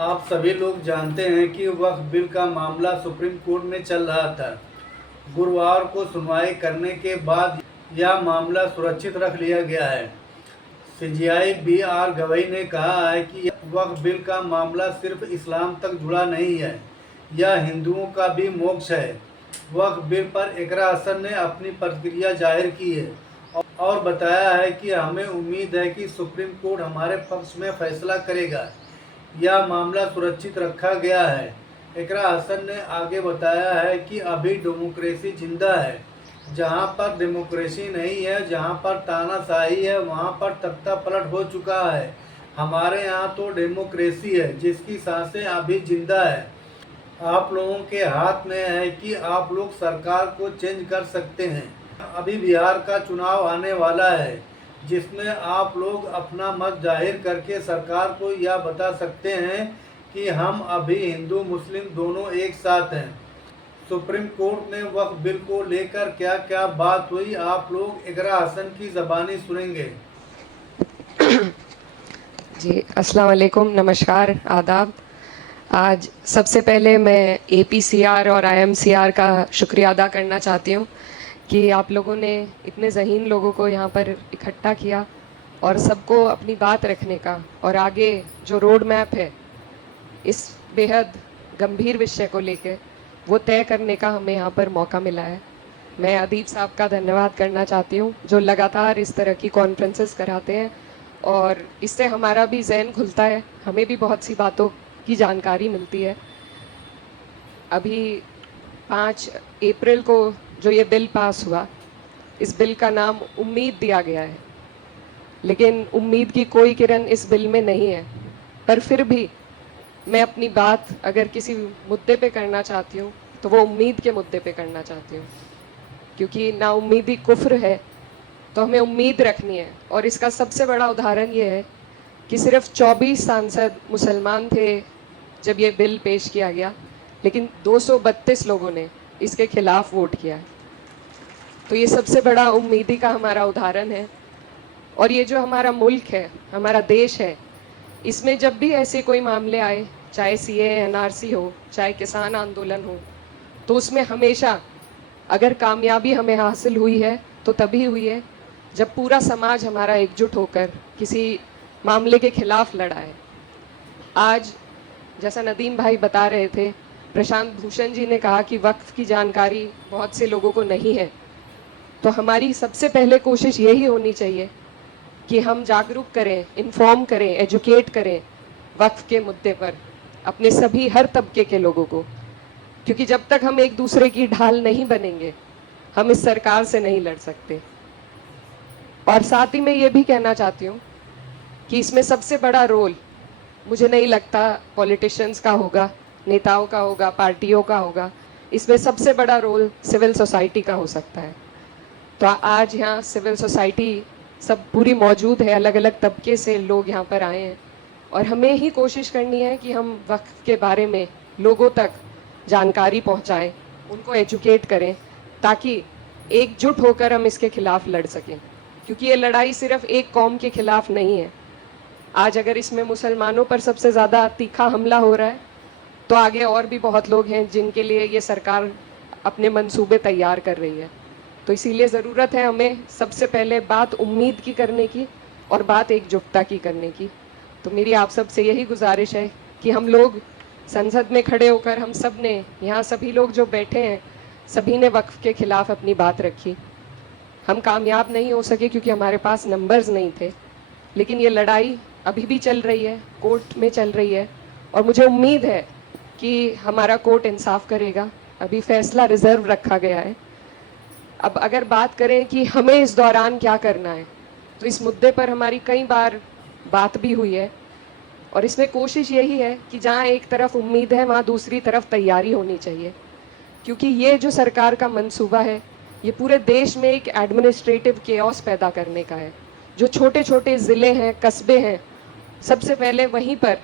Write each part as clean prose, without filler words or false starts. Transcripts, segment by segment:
आप सभी लोग जानते हैं कि वक्फ बिल का मामला सुप्रीम कोर्ट में चल रहा था। गुरुवार को सुनवाई करने के बाद यह मामला सुरक्षित रख लिया गया है। CJI B R. गवई ने कहा है कि वक्फ बिल का मामला सिर्फ इस्लाम तक जुड़ा नहीं है, यह हिंदुओं का भी मोक्ष है। वक्फ बिल पर इकरा हसन ने अपनी प्रतिक्रिया जाहिर की है और बताया है कि हमें उम्मीद है कि सुप्रीम कोर्ट हमारे पक्ष में फैसला करेगा। यह मामला सुरक्षित रखा गया है। इकरा हसन ने आगे बताया है कि अभी डेमोक्रेसी जिंदा है। जहां पर डेमोक्रेसी नहीं है, जहां पर तानाशाही है, वहां पर तख्ता पलट हो चुका है। हमारे यहाँ तो डेमोक्रेसी है जिसकी सांसें अभी जिंदा है। आप लोगों के हाथ में है कि आप लोग सरकार को चेंज कर सकते हैं। अभी बिहार का चुनाव आने वाला है जिसमें आप लोग अपना मत जाहिर करके सरकार को यह बता सकते हैं कि हम अभी हिंदू मुस्लिम दोनों एक साथ हैं। सुप्रीम कोर्ट में वक्फ बिल को लेकर क्या क्या बात हुई, आप लोग इकरा हसन की ज़बानी सुनेंगे। जी अस्सलाम वालेकुम, नमस्कार, आदाब। आज सबसे पहले मैं एपीसीआर और आईएमसीआर का शुक्रिया अदा करना चाहती हूँ कि आप लोगों ने इतने ज़हीन लोगों को यहाँ पर इकट्ठा किया और सबको अपनी बात रखने का और आगे जो रोड मैप है इस बेहद गंभीर विषय को लेकर वो तय करने का हमें यहाँ पर मौका मिला है। मैं अदीब साहब का धन्यवाद करना चाहती हूँ जो लगातार इस तरह की कॉन्फ्रेंसेस कराते हैं और इससे हमारा भी जहन खुलता है, हमें भी बहुत सी बातों की जानकारी मिलती है। अभी 5 अप्रैल को जो ये बिल पास हुआ, इस बिल का नाम उम्मीद दिया गया है, लेकिन उम्मीद की कोई किरण इस बिल में नहीं है। पर फिर भी मैं अपनी बात अगर किसी मुद्दे पे करना चाहती हूँ तो वो उम्मीद के मुद्दे पे करना चाहती हूँ, क्योंकि ना उम्मीदी कुफ्र है, तो हमें उम्मीद रखनी है। और इसका सबसे बड़ा उदाहरण ये है कि सिर्फ 24 सांसद मुसलमान थे जब ये बिल पेश किया गया, लेकिन 232 लोगों ने इसके खिलाफ वोट किया है। तो ये सबसे बड़ा उम्मीदी का हमारा उदाहरण है। और ये जो हमारा मुल्क है, हमारा देश है, इसमें जब भी ऐसे कोई मामले आए, चाहे सीए एनआरसी हो, चाहे किसान आंदोलन हो, तो उसमें हमेशा अगर कामयाबी हमें हासिल हुई है तो तभी हुई है जब पूरा समाज हमारा एकजुट होकर किसी मामले के खिलाफ लड़ा है। आज जैसा नदीम भाई बता रहे थे, प्रशांत भूषण जी ने कहा कि वक्फ की जानकारी बहुत से लोगों को नहीं है, तो हमारी सबसे पहले कोशिश यही होनी चाहिए कि हम जागरूक करें, इन्फॉर्म करें, एजुकेट करें वक्फ के मुद्दे पर अपने सभी हर तबके के लोगों को, क्योंकि जब तक हम एक दूसरे की ढाल नहीं बनेंगे हम इस सरकार से नहीं लड़ सकते। और साथ ही मैं ये भी कहना चाहती हूँ कि इसमें सबसे बड़ा रोल मुझे नहीं लगता पॉलिटिशियंस का होगा, नेताओं का होगा, पार्टियों का होगा। इसमें सबसे बड़ा रोल सिविल सोसाइटी का हो सकता है। तो आज यहाँ सिविल सोसाइटी सब पूरी मौजूद है, अलग अलग तबके से लोग यहाँ पर आए हैं और हमें ही कोशिश करनी है कि हम वक्फ के बारे में लोगों तक जानकारी पहुँचाएं, उनको एजुकेट करें, ताकि एकजुट होकर हम इसके खिलाफ लड़ सकें। क्योंकि ये लड़ाई सिर्फ एक कौम के खिलाफ नहीं है। आज अगर इसमें मुसलमानों पर सबसे ज़्यादा तीखा हमला हो रहा है, तो आगे और भी बहुत लोग हैं जिनके लिए ये सरकार अपने मंसूबे तैयार कर रही है। तो इसीलिए ज़रूरत है हमें सबसे पहले बात उम्मीद की करने की और बात एकजुटता की करने की। तो मेरी आप सब से यही गुजारिश है कि हम लोग संसद में खड़े होकर, हम सब ने, यहाँ सभी लोग जो बैठे हैं, सभी ने वक्फ के खिलाफ अपनी बात रखी। हम कामयाब नहीं हो सके क्योंकि हमारे पास नंबर्स नहीं थे, लेकिन ये लड़ाई अभी भी चल रही है, कोर्ट में चल रही है और मुझे उम्मीद है कि हमारा कोर्ट इंसाफ करेगा। अभी फैसला रिजर्व रखा गया है। अब अगर बात करें कि हमें इस दौरान क्या करना है, तो इस मुद्दे पर हमारी कई बार बात भी हुई है और इसमें कोशिश यही है कि जहाँ एक तरफ उम्मीद है वहाँ दूसरी तरफ तैयारी होनी चाहिए। क्योंकि ये जो सरकार का मंसूबा है, ये पूरे देश में एक एडमिनिस्ट्रेटिव केओस पैदा करने का है। जो छोटे छोटे ज़िले हैं, कस्बे हैं, सबसे पहले वहीं पर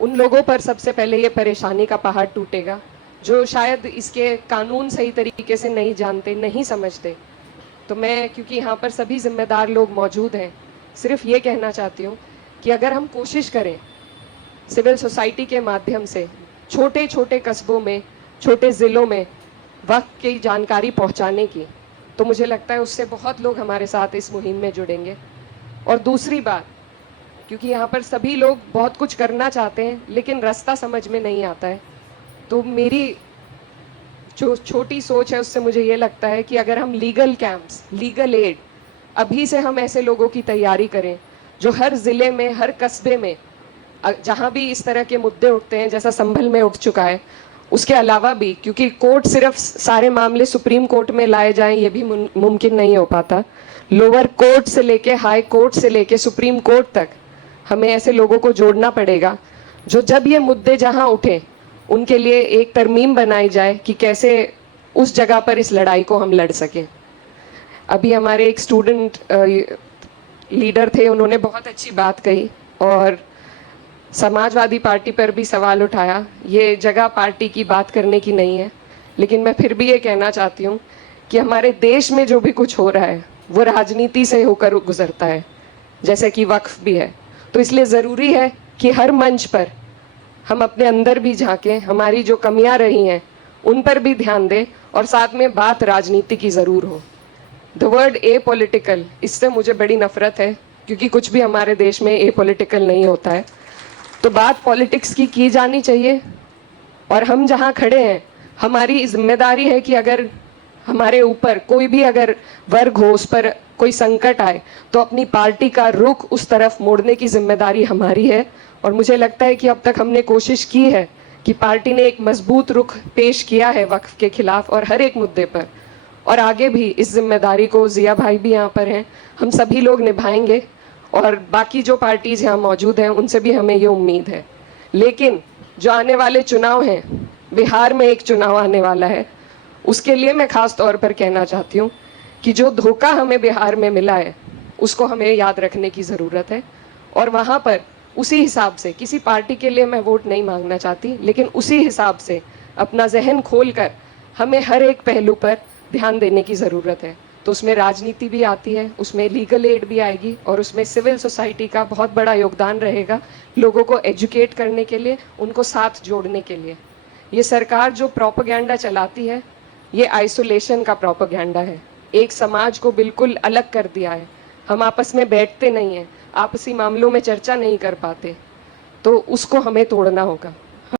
उन लोगों पर सबसे पहले ये परेशानी का पहाड़ टूटेगा जो शायद इसके कानून सही तरीके से नहीं जानते, नहीं समझते। तो मैं, क्योंकि यहाँ पर सभी जिम्मेदार लोग मौजूद हैं, सिर्फ ये कहना चाहती हूँ कि अगर हम कोशिश करें सिविल सोसाइटी के माध्यम से छोटे छोटे कस्बों में, छोटे ज़िलों में वक्त की जानकारी पहुंचाने की, तो मुझे लगता है उससे बहुत लोग हमारे साथ इस मुहिम में जुड़ेंगे। और दूसरी बात, क्योंकि यहाँ पर सभी लोग बहुत कुछ करना चाहते हैं लेकिन रास्ता समझ में नहीं आता है, तो मेरी जो छोटी सोच है उससे मुझे ये लगता है कि अगर हम लीगल कैंप्स, लीगल एड अभी से हम ऐसे लोगों की तैयारी करें जो हर ज़िले में, हर कस्बे में जहाँ भी इस तरह के मुद्दे उठते हैं, जैसा संभल में उठ चुका है, उसके अलावा भी, क्योंकि कोर्ट सिर्फ सारे मामले सुप्रीम कोर्ट में लाए जाएं ये भी मुमकिन नहीं हो पाता, लोअर कोर्ट से लेके हाई कोर्ट से लेके सुप्रीम कोर्ट तक हमें ऐसे लोगों को जोड़ना पड़ेगा जो जब ये मुद्दे जहाँ उठे उनके लिए एक तरमीम बनाई जाए कि कैसे उस जगह पर इस लड़ाई को हम लड़ सकें। अभी हमारे एक स्टूडेंट लीडर थे, उन्होंने बहुत अच्छी बात कही और समाजवादी पार्टी पर भी सवाल उठाया। ये जगह पार्टी की बात करने की नहीं है, लेकिन मैं फिर भी ये कहना चाहती हूँ कि हमारे देश में जो भी कुछ हो रहा है वो राजनीति से होकर गुजरता है, जैसे कि वक्फ भी है। तो इसलिए ज़रूरी है कि हर मंच पर हम अपने अंदर भी झांकें, हमारी जो कमियां रही हैं उन पर भी ध्यान दें और साथ में बात राजनीति की ज़रूर हो। द वर्ड ए पॉलिटिकल, इससे मुझे बड़ी नफरत है क्योंकि कुछ भी हमारे देश में ए पॉलिटिकल नहीं होता है। तो बात पॉलिटिक्स की जानी चाहिए और हम जहाँ खड़े हैं हमारी जिम्मेदारी है कि अगर हमारे ऊपर कोई भी अगर वर्ग हो, उस पर कोई संकट आए तो अपनी पार्टी का रुख उस तरफ मोड़ने की जिम्मेदारी हमारी है। और मुझे लगता है कि अब तक हमने कोशिश की है कि पार्टी ने एक मजबूत रुख पेश किया है वक्फ के खिलाफ और हर एक मुद्दे पर, और आगे भी इस जिम्मेदारी को, जिया भाई भी यहाँ पर हैं, हम सभी लोग निभाएंगे और बाकी जो पार्टीज यहाँ मौजूद हैं उनसे भी हमें ये उम्मीद है। लेकिन जो आने वाले चुनाव हैं, बिहार में एक चुनाव आने वाला है, उसके लिए मैं खास तौर पर कहना चाहती हूँ कि जो धोखा हमें बिहार में मिला है उसको हमें याद रखने की ज़रूरत है। और वहाँ पर उसी हिसाब से, किसी पार्टी के लिए मैं वोट नहीं मांगना चाहती, लेकिन उसी हिसाब से अपना जहन खोल कर हमें हर एक पहलू पर ध्यान देने की ज़रूरत है। तो उसमें राजनीति भी आती है, उसमें लीगल एड भी आएगी और उसमें सिविल सोसाइटी का बहुत बड़ा योगदान रहेगा लोगों को एजुकेट करने के लिए, उनको साथ जोड़ने के लिए। ये सरकार जो प्रोपेगेंडा चलाती है ये आइसोलेशन का प्रोपेगेंडा है, एक समाज को बिल्कुल अलग कर दिया है। हम आपस में बैठते नहीं हैं, आपसी मामलों में चर्चा नहीं कर पाते, तो उसको हमें तोड़ना होगा।